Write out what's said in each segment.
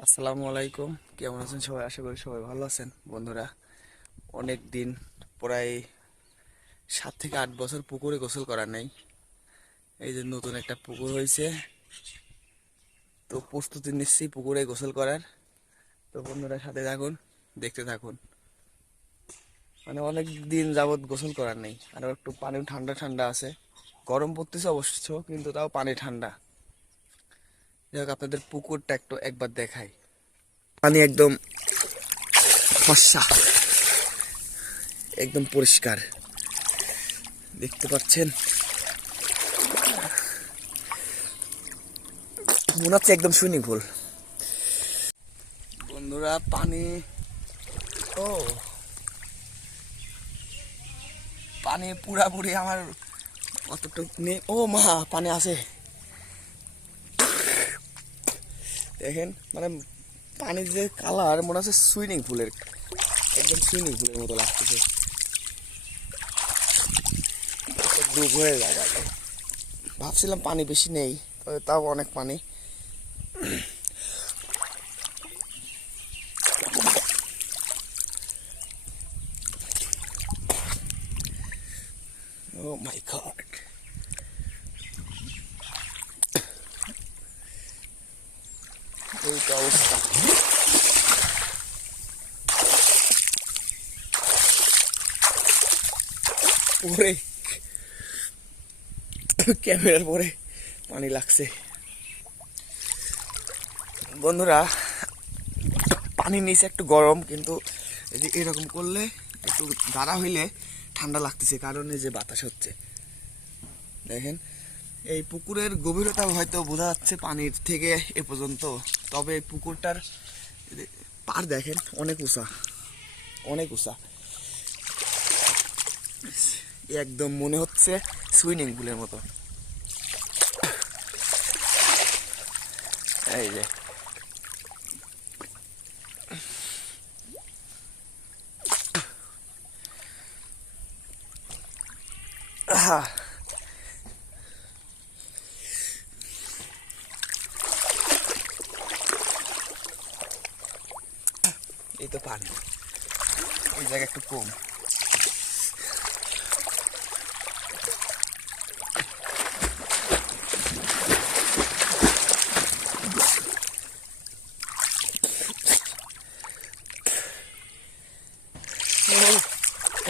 আসসালামু আলাইকুম। কেমন আছেন সবাই? আশা করি সবাই ভালো আছেন। বন্ধুরা, অনেক দিন প্রায় সাত থেকে আট বছর পুকুরে গোসল করা নেই। এই যে নতুন একটা পুকুর হয়েছে। তো প্রস্তুতি নিচ্ছি পুকুরে গোসল করার। তো বন্ধুরা, সাথে থাকুন, দেখতে থাকুন। মানে অনেক দিন যাবৎ গোসল করার নেই। আর একটু পানি ঠান্ডা ঠান্ডা আছে। গরম পড়তেছে অবশ্য, কিন্তু তাও পানি ঠান্ডা। যাই হোক, আপনাদের পুকুরটা একটু একবার দেখাই। পানি একদম ফর্সা একদম পরিষ্কার। দেখতে পাচ্ছেন? মনে হচ্ছে একদম সুইমিং পুল। বন্ধুরা, পানি, ও, পানি পুরাপুরি আমার অতটুকু নেই। ও মা, পানি আছে। দেখেন মানে পানির যে কালার, মনে হচ্ছে সুইমিং পুলের একদম সুইমিং পুলের মতো লাগতেছে। ডুব হয়ে যায় ভাবছিলাম পানি বেশি নেই, তবে তাও অনেক পানি। Oh my god. এই তো পরে ক্যামেরার পরে পানি লাগছে। বন্ধুরা, পানির নিচে একটু গরম, কিন্তু এরকম করলে একটু দাঁড়া হইলে ঠান্ডা লাগতেছে, কারণ এই যে বাতাস হচ্ছে। দেখেন, এই পুকুরের গভীরতা হয়তো বোঝা যাচ্ছে পানির থেকে এ পর্যন্ত। তবে পুকুরটার পার দেখেন, অনেক উঁচা অনেক উঁচা। একদম মনে হচ্ছে সুইমিং পুলের মতো। এই যে। আহা এই তো পানি। ওই জায়গা একটু কম।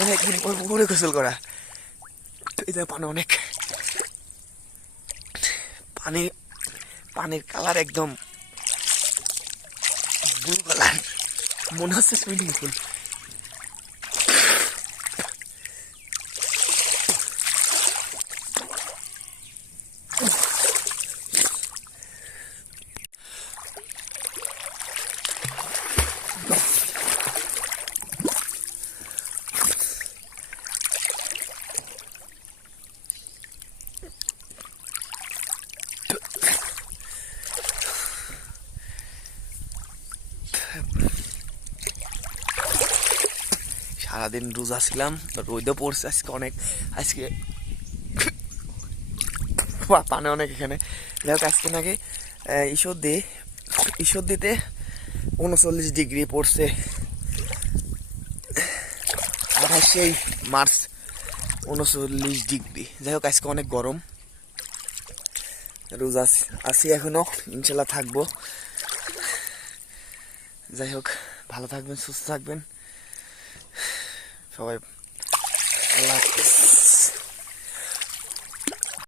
অনেক দিন পর পুকুরে গোসল করা। এই যে পানি অনেক। পানি পানির কালার একদম ব্লু কালার মনে হচ্ছে সুইমিং পুল সারাদিন রোজা ছিলাম, রোদে পড়ছে আজকে অনেক, আজকে পানে অনেক এখানে। যাই হোক আজকে নাকি ঈশ্বরদি, ঈশ্বরদিতে উনচল্লিশ ডিগ্রি পড়ছে। আঠাশে মার্চ উনচল্লিশ ডিগ্রি। যাই হোক, আজকে অনেক গরম। রোজা আছি- আছি এখনও, ইনশাল্লাহ থাকব। যাই হোক, ভালো থাকবেন, সুস্থ থাকবেন। সবাই আল্লাহ হাফেজ